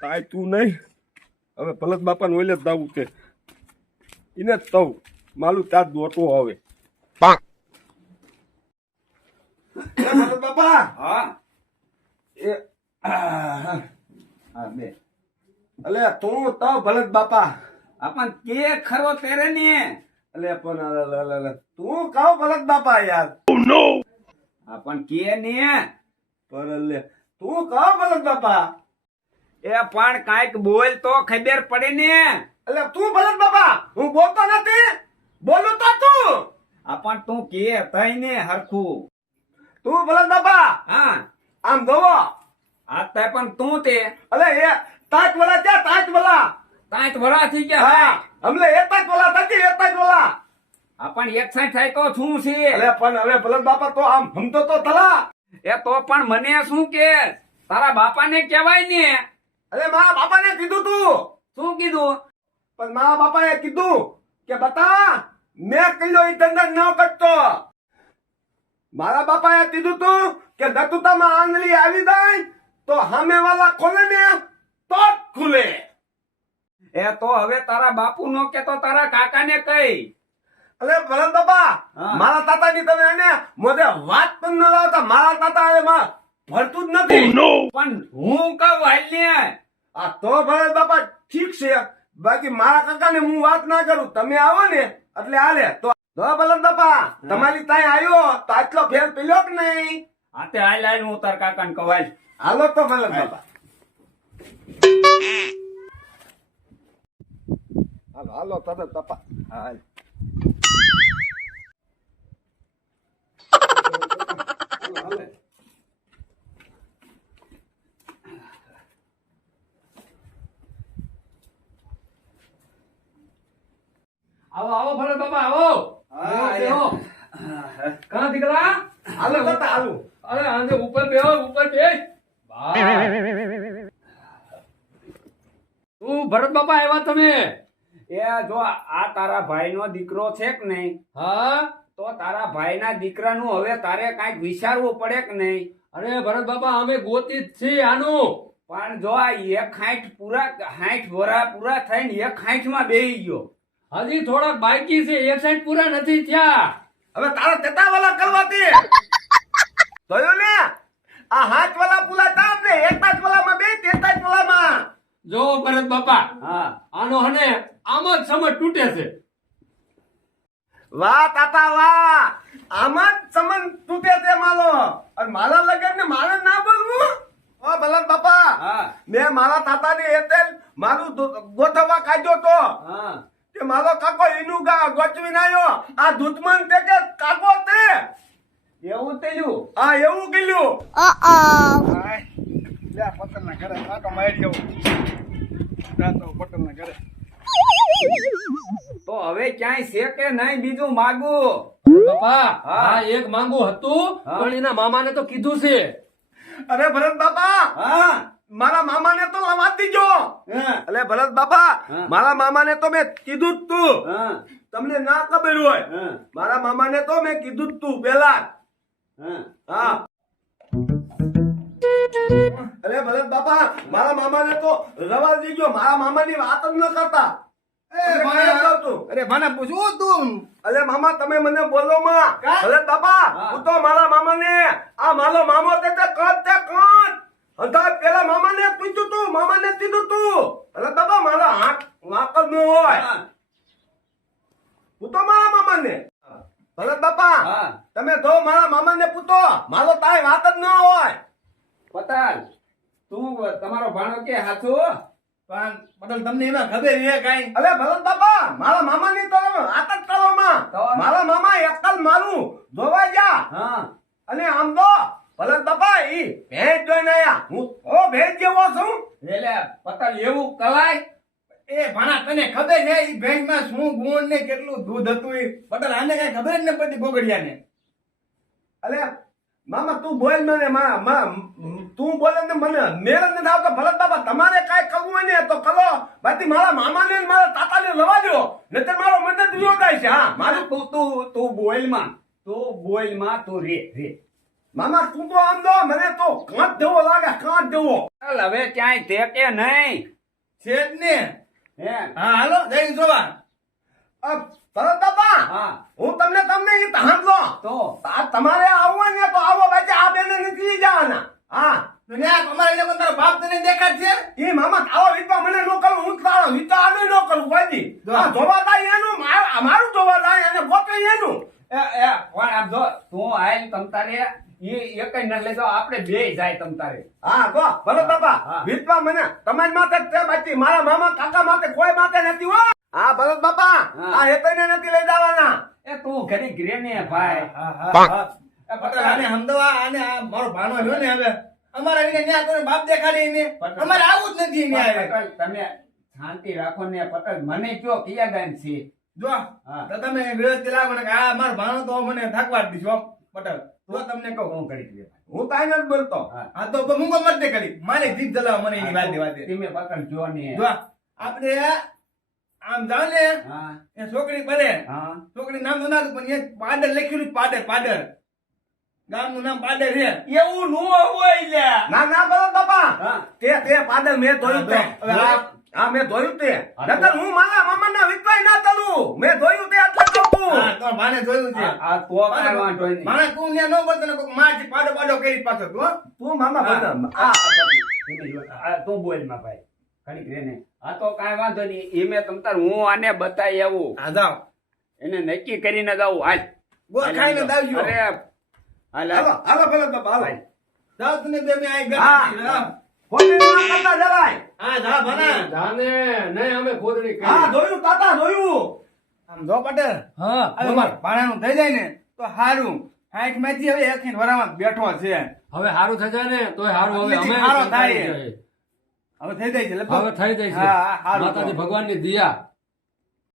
તાય તું નહીં. હવે ભલત બાપાને ઓલે જ દાવું છે. એને જ તવ માલું ત્યાં જ દોટો હવે ભલત બાપા! હા. એ હા બે. અલે તું તો ભલત બાપા. આપણ કે ખરો તેરે ને? અલે પણ તું કહો ભલત બાપા યાર. આપણ કે ને? પણ તું કહો ભલત બાપા. એ પણ કાંઈક બોલ તો ખબર પડે ને. અલે તું ભલત બાપા હું બોલતો નથી. બોલું તો તું. આપણ તું કે તઈ ને હરખું. તું ભલત બાપા. હા. આમ જોવો. આ તે પણ તું તે. અલે એ તાજ વાલા ક્યાં તાંચ વાલા કાંઈક વરા થઈ ગયા હા હમલે એ તાજ વાલા થતી એ તાજ વાલા આપણ એક સાઈડ થાય તો શું છે? અલે પણ હવે ભલત બાપા તો આમ હમતો તો થલા એ તો પણ મને શું કે? તારા બાપાને કહેવાય ને. અરે મારા બાપાને કીધું તું. શું કીધું? પણ મારા બાપાએ કીધું કે બતા મેં કિલો એ ધંધા ન કરતો. મારા બાપાએ કીધું તું કે દતુતામાં આંગળી આવી જાય તો સામે વાળા ખોલે ને તો જ ખુલે. એ તો હવે તારા બાપુ નો કે તો તારા કાકાને કઈ અરે ભરત બાપા. મારા તાતાની તમે એને મોઢે વાત પણ ન લાવતા. મારા તાતા એમાં ભરતું જ નથી. પણ હું કહું હાલ આ તો ભરત બાપા ઠીક છે. બાકી મારા કાકાને હું વાત ના કરું. તમે આવો ને એટલે હાલે. તો ભલન બાપા તમારી ત્યાં આવ્યો તો આટલો ફેર પેલો કે નહીં? આ તે હાલ હાલ હું તાર કાકાને ને કવાય હાલો તો ભલન બાપા. હાલો હાલો તરત તપા હાલ. આવો આવો ભરત બાપા આવો. બેહો, બેહો. દીકરા? હાલો કરતા હાલો. અરે આજે ઉપર બે ઉપર બે. તું ભરત બાપા આવ્યા તમે? એ જો આ તારા ભાઈનો દીકરો છે કે નહીં? હા? તો તારા ભાઈના દીકરાનું હવે તારે કાંઈક વિચારવું પડે કે નહીં? અરે ભરત બાપા અમે ગોતી જ છીએ આનું. પણ જો આ એક હાઈઠ પૂરા હાઈઠ વરા પૂરા થઈને એક હાઈઠમાં બેહી ગયો. હજી થોડાક બાકી છે એક સાઈડ પૂરા નથી થયા. હવે તારા તેતા વાલા કરવાથી. થયું ને? આ હાથ વાલા પુલા તાપ ને એક જ વાલામાં બે તેતા જ વાલામાં. જો ભરત બાપા હા. આનો હને આમ જ સમજ તૂટે છે. વાહ તાતા વાહ. આમ જ સમજ તૂટે છે માલો. અને મારા લગન ને મારે ના બોલવું? ઓ ભલન બાપા. મેં મારા તાતાને એતેલ મારું ગોઠવવા કાઢ્યો તો. હા. કે મારો કાકો એનું ગા ગોચવી નાયો આ દૂધમન તે કે કાકો તે. એવું થયું? આ એવું કીધું. Uh-oh. લે પતંગ ના ઘરે કાકો મારી આવું. જાતો પતંગ ઘરે. તો હવે ક્યાંય છે કે નહીં બીજું માગું? બાપા હા. હા એક માંગુ હતું હા. પણ એના મામાને તો કીધું છે. અરે ભરત બાપા! હા. મારા મામાને તો લવા દીજો. એટલે ભરત બાપા. મારા મામાને તો મેં કીધું જ તું. તમને ના ખબર હોય. મારા મામાને તો મેં કીધું જ તું પેલા હા. અરે ભરત બાપા મારા મામાને તો રવા દીજો. મારા મામાની વાત જ ન કરતા? અરે મને પૂછવું તું. અલે મામા તમે મને બોલો માં. ભરત બાપા હું. તો મારા મામાને આ મારો મામો તે તે કદ તે કદ અંધા પેલા મામાને પૂછ્યું મામાને તું અરે બાપા મારા હાથ જ ન હોય. હા. હું તો મારા મામાને. ભરત બાપા તમે તો મારા મામા ને પૂતો મારો તાય વાત જ ન હોય. પતાલ તું તમારો ભાણો કે હાથો પણ બદલ તમને એમાં ખબર છે કાઈ? અરે ભરત બાપા મારા મામાની તો આત જ કરવામાં. મારા મામા એકલ મારું જોવા જા હા. અને આમ તો ભરત બાપા ઈ ભેજ જોઈને આયા. હું ઓ ભેજ જેવો છું. એટલે પતન એવું કલાય? એ ભાણા તને ખબર છે ઈ ભેંસમાં શું ગુણ ને કેટલું દૂધ હતું ઈ? બદલ આને કઈ ખબર જ પછી પડતી ગોગડિયાને અલે મામા તું બોલ મને મા મા તું બોલે ને મને મેળ નથી આવતો. ભલત બાપા તમારે કાંઈ કરવું હોય ને તો કરો. બાકી મારા મામાને ને મારા તાતાને લવા દો નતર મારો મદદ યોગાય છે હા. મારું તું તું તું તો તું બોલમાં તું રે રે. મામા તું તો આમ દો મને તો કાંટ દેવો લાગે કાંટ દેવો ચાલ હવે ક્યાંય ટેકે નહીં. છે જ ને હે. હા હાલો જઈને જોવા તરત બાપા હા. હું તમને તમને એ સાંભળો. તો? આ તમારે આવવું ને તો આવો બાજે આ બેને નીકળી જવાના. હા. અમારે પણ તારો બાપ તને દેખાડ છે એ મામા આવો વિધવા મને નો કરું હું તારો વિધવા આનું નો કરું કોઈ જોવા થાય એનું માર- અમારું જોવા થાય અને પોતે એનું. એ એ પણ આમ જો તું આય તમ તારે એક ન લેજો આપણે બે જાય તમ હા ગો ભલે બાપા. વિધવા મને. તમારી માથે જ બાકી. મારા મામા કાકા માથે કોઈ માથે નથી હો. હા ભરત બાપા. આ હેતઈને નથી લઈ જવાના. એ તું ઘડી ઘરે ને ભાઈ. હા હા હા એ આને હમદવા આને આ મારો ભાણો રહ્યો ને હવે. અમારા વિને ન્યા કોઈ બાપ દેખાડી એને પટેલ. અમારે આવું જ નથી ન્યા તમે શાંતિ રાખો ને પટેલ. મને કયો કયા ગામ છે? જો તો તમે વ્યવસ્થિત લાગો ને કે આ મારો ભાણો તો મને થાકવા જ દીધો પટેલ. તો તમને કહું. હું કરી દે હું કાંઈ નથી બોલતો. હા. તો હું ગમત નહીં કરી મારી જીભ જલાવ મને એની વાત દેવા દે. તમે પકડ જો ને. જો આપણે આમ જાવ ને એ છોકરી હા. છોકરી નામ તો ના પણ એ પાડર લખ્યું પાડર પાડર ગામ ગામનું નામ પાડર છે. એવું નું હોય ના ના બોલો બાપા. તે તે પાદર મેં ધોયું તે. હા મેં જોયું તે. હા, તો- નકર હું મારા મામાના વિધવાય ના તલું મેં જોયું તે એટલે કહું હા તો માને જોયું છે. આ તો કાઈ વાંધો નહીં. મારે તું ને નો બોલતો ને કોક મારથી પાડો પાડો કરી પાછો તું તું મામા હા. આ આ તું બોલમાં ભાઈ. ઘડીક રે આ તો કાઈ વાંધો નહીં. એ મેં તમ તાર હું આને બતાય આવું. હા જાવ એને નક્કી કરીને જાવ આજ હાલ. ગોળ ખાઈને દાવજો. અરે હાલ હાલો. ભરત બાપા હાલો. હાલ. જાઓ બે મેં આઈ હા. બેઠા હા કરતા જરાય હા જા ભણા જાને નહીં અમે ખોદણી કરી. હા ધોયું તાતા ધોયું આમ જો પટેલ હા હવે માર ભાણાનું થઈ જાય ને તો હારું. હાઈટમાંથી હવે એક વરામાં બેઠો છે. હવે સારું થઈ જાય ને તોય સારું હવે અમે થાય. હવે થઈ જાય છે હવે થઈ જાય હા, હા, છે માતાજી. ભગવાનની દિયા.